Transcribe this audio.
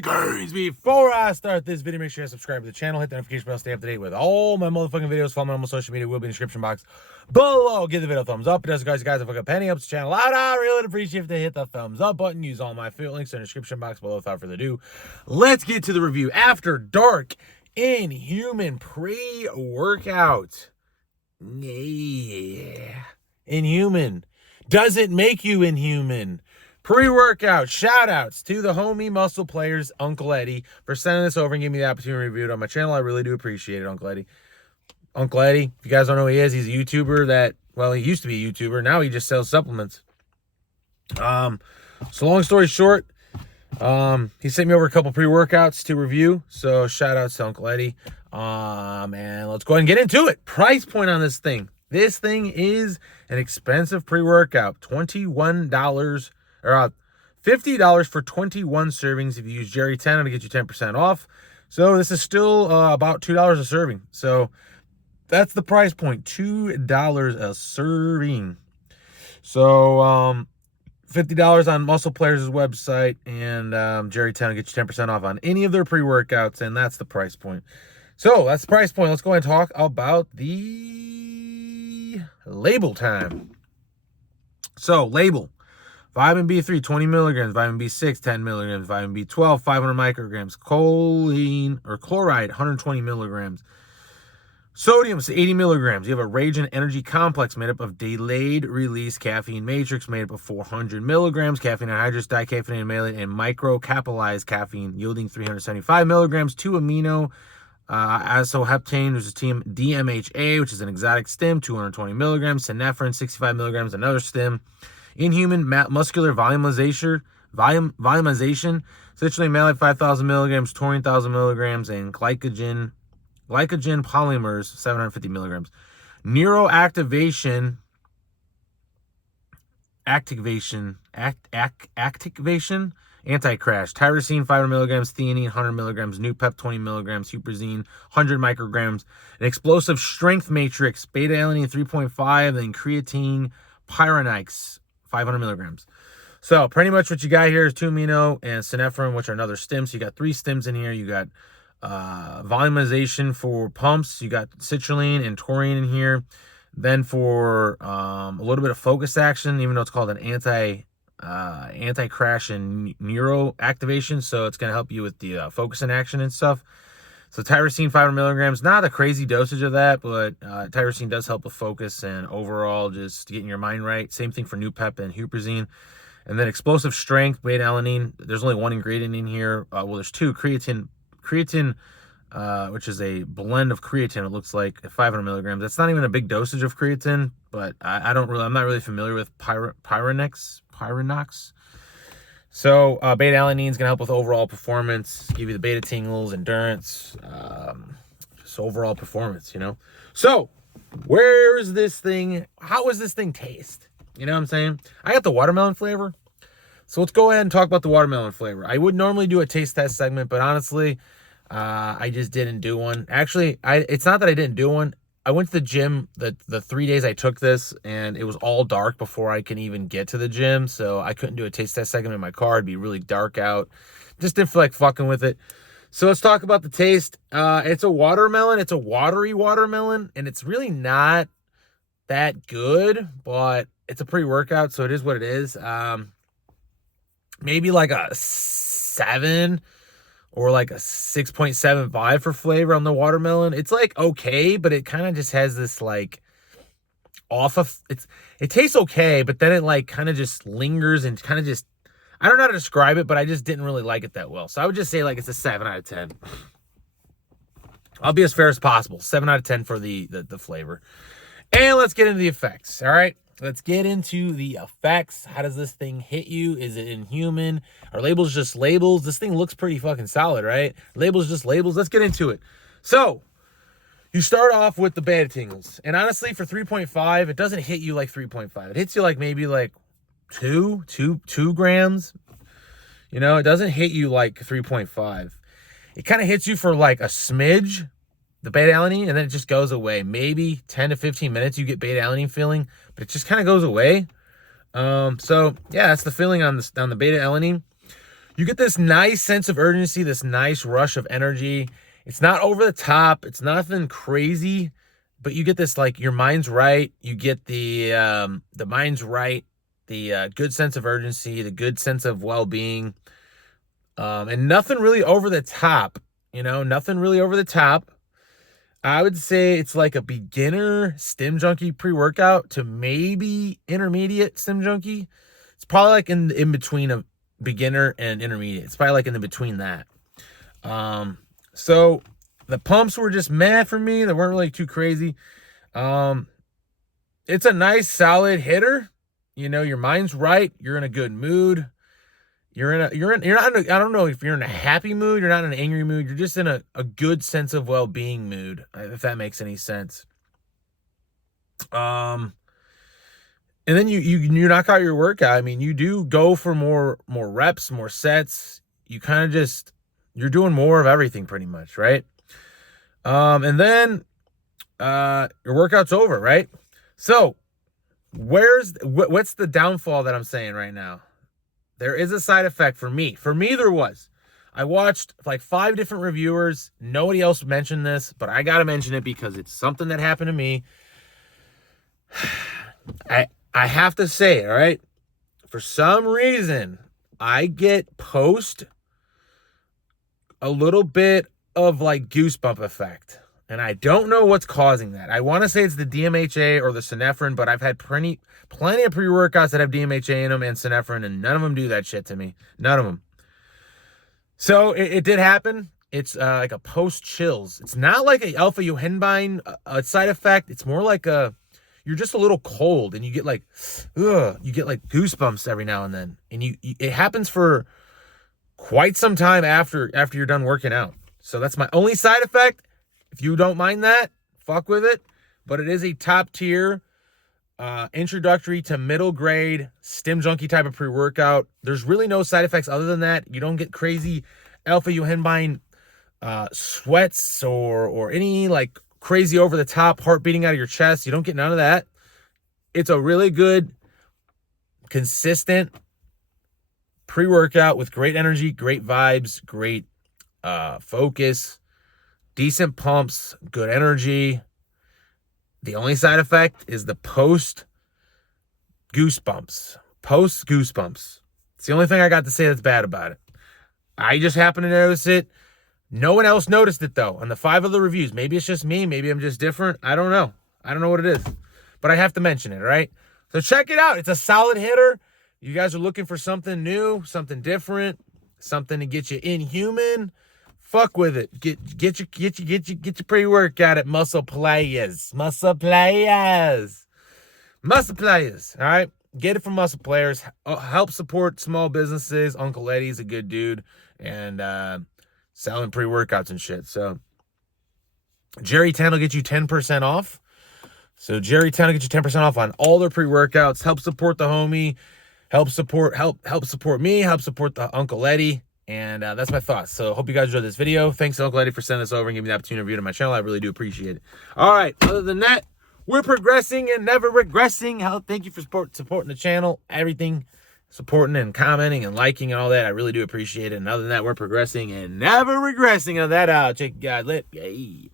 rankings. Before I start this video, make sure you subscribe to the channel, hit the notification bell, stay up to date with all my motherfucking videos. Follow me on my social media, will be in the description box below. Give the video a thumbs up. It does, guys, if a penny helps the channel out. I really appreciate if they hit the thumbs up button. Use all my affiliate links in the description box below. Without further ado, let's get to the review. Afterdark Inhuman pre-workout. Yeah. Inhuman. Does it make you inhuman? Pre-workout shout-outs to the homie muscle players, Uncle Eddie, for sending this over and giving me the opportunity to review it on my channel. I really do appreciate it, Uncle Eddie. Uncle Eddie, if you guys don't know who he is, he's a YouTuber that, well, he used to be a YouTuber. Now he just sells supplements. So long story short, he sent me over a couple pre-workouts to review. So shout-outs to Uncle Eddie. And let's go ahead and get into it. Price point on this thing. This thing is an expensive pre-workout. $21 or $50 for 21 servings if you use Jerry 10 to get you 10% off. So this is still about $2 a serving. So that's the price point, $2 a serving. So $50 on Muscle Players' website, and Jerry 10 will get you 10% off on any of their pre-workouts, and that's the price point. So that's the price point. Let's go ahead and talk about the label time. So label. Vitamin B3, 20 milligrams. Vitamin B6, 10 milligrams. Vitamin B12, 500 micrograms. Choline or chloride, 120 milligrams. Sodium, 80 milligrams. You have a Radiant Energy Complex made up of delayed release caffeine matrix made up of 400 milligrams. Caffeine anhydrous, dicaffeinated malate, and microcapillized caffeine yielding 375 milligrams. 2 amino isoheptane, which is team DMHA, which is an exotic stim, 220 milligrams. Synephrine, 65 milligrams, another stim. Inhuman muscular volumization, citrulline malate 5,000 milligrams, taurine 1,000 milligrams, and glycogen polymers 750 milligrams. Neuroactivation, activation, anti-crash. Tyrosine 500 milligrams, theanine 100 milligrams, Nupep 20 milligrams, huperzine 100 micrograms, an explosive strength matrix, beta-alanine 3.5, then creatine pyranix 500 milligrams. So pretty much what you got here is 2 amino and synephrine, which are another stim. So you got 3 stims in here. You got volumization for pumps. You got citrulline and taurine in here. Then for a little bit of focus action, even though it's called an anti-crash and neuro activation. So it's going to help you with the focus and action and stuff. So tyrosine 500 milligrams, not a crazy dosage of that, but tyrosine does help with focus and overall just getting your mind right. Same thing for Nupep and huperzine. And then explosive strength, beta-alanine. There's only one ingredient in here. Well, there's 2. Creatine, which is a blend of creatine. It looks like 500 milligrams. That's not even a big dosage of creatine, but I'm not really familiar with Pyranox. So beta-alanine is going to help with overall performance, give you the beta tingles, endurance, just overall performance, you know. So where is this thing? How does this thing taste? You know what I'm saying? I got the watermelon flavor. So let's go ahead and talk about the watermelon flavor. I would normally do a taste test segment, but honestly, I just didn't do one. Actually, it's not that I didn't do one. I went to the gym the 3 days I took this, and it was all dark before I can even get to the gym, so I couldn't do a taste test segment in my car. It'd be really dark out. Just didn't feel like fucking with it. So let's talk about the taste. It's a watermelon. It's a watery watermelon, and it's really not that good, but it's a pre-workout, so it is what it is. Maybe like a 7 or like a 6.75 for flavor on the watermelon. It's like okay, but it kind of just has this like it tastes okay, but then it like kind of just lingers and kind of just, I don't know how to describe it, but I just didn't really like it that well. So I would just say like it's a 7 out of 10. I'll be as fair as possible. 7 out of 10 for the flavor. And let's get into the effects. All right. Let's get into the effects. How does this thing hit you? Is it Inhuman? Are labels just labels? This thing looks pretty fucking solid, right? Labels just labels. Let's get into it. So, you start off with the beta tingles. And honestly, for 3.5, it doesn't hit you like 3.5. It hits you like maybe like 2 grams. You know, it doesn't hit you like 3.5. It kind of hits you for like a smidge, the beta-alanine, and then it just goes away. Maybe 10 to 15 minutes you get beta-alanine feeling, but it just kind of goes away. So yeah, that's the feeling on the beta-alanine. You get this nice sense of urgency, this nice rush of energy. It's not over the top. It's nothing crazy, but you get this, like, your mind's right. You get the mind's right, the good sense of urgency, the good sense of well-being, and nothing really over the top, nothing really over the top. I would say it's like a beginner Stim Junkie pre-workout to maybe intermediate Stim Junkie. It's probably like in between a beginner and intermediate. It's probably like in the between that. So the pumps were just meh for me. They weren't really too crazy. It's a nice solid hitter. Your mind's right. You're in a good mood. You're not I don't know if you're in a happy mood, you're not in an angry mood. You're just in a good sense of well-being mood, if that makes any sense. And then you knock out your workout. I mean, you do go for more reps, more sets. You kind of just, you're doing more of everything pretty much, right? And then your workout's over, right? So what's the downfall that I'm saying right now? There is a side effect for me. For me, there was. I watched like 5 different reviewers. Nobody else mentioned this, but I got to mention it because it's something that happened to me. I have to say, all right? For some reason, I get post a little bit of like goosebump effect. And I don't know what's causing that. I want to say it's the DMHA or the synephrine, but I've had plenty of pre-workouts that have DMHA in them and synephrine, and none of them do that shit to me. None of them. So it did happen. It's like a post-chills. It's not like an alpha-yohenbine side effect. It's more like you're just a little cold, and you get like, you get like goosebumps every now and then. And it happens for quite some time after you're done working out. So that's my only side effect. If you don't mind that, fuck with it. But it is a top tier, introductory to middle grade Stim Junkie type of pre-workout. There's really no side effects other than that. You don't get crazy alpha-yohenbine sweats or any like crazy over the top heart beating out of your chest. You don't get none of that. It's a really good, consistent pre-workout with great energy, great vibes, great focus. Decent pumps, good energy. The only side effect is the post goosebumps. It's the only thing I got to say that's bad about it. I just happen to notice it. No one else noticed it, though, on the 5 other reviews. Maybe it's just me. Maybe I'm just different. I don't know. I don't know what it is. But I have to mention it, all right? So check it out. It's a solid hitter. You guys are looking for something new, something different, something to get you inhuman. Fuck with it. Get your pre-workout at Muscle Players. All right? Get it from Muscle Players. Help support small businesses. Uncle Eddie's a good dude. And selling pre-workouts and shit. So Jerry 10 will get you 10% off. So Jerry 10 will get you 10% off on all their pre-workouts. Help support the homie. Help support me. Help support the Uncle Eddie. And that's my thoughts. So hope you guys enjoyed this video. Thanks to Uncle Eddie for sending this over and giving me the opportunity to review it on my channel. I really do appreciate it. All right. Other than that, we're progressing and never regressing. Thank you for supporting the channel. Everything. Supporting and commenting and liking and all that. I really do appreciate it. And other than that, we're progressing and never regressing. On that, I'll check you guys later. Yay.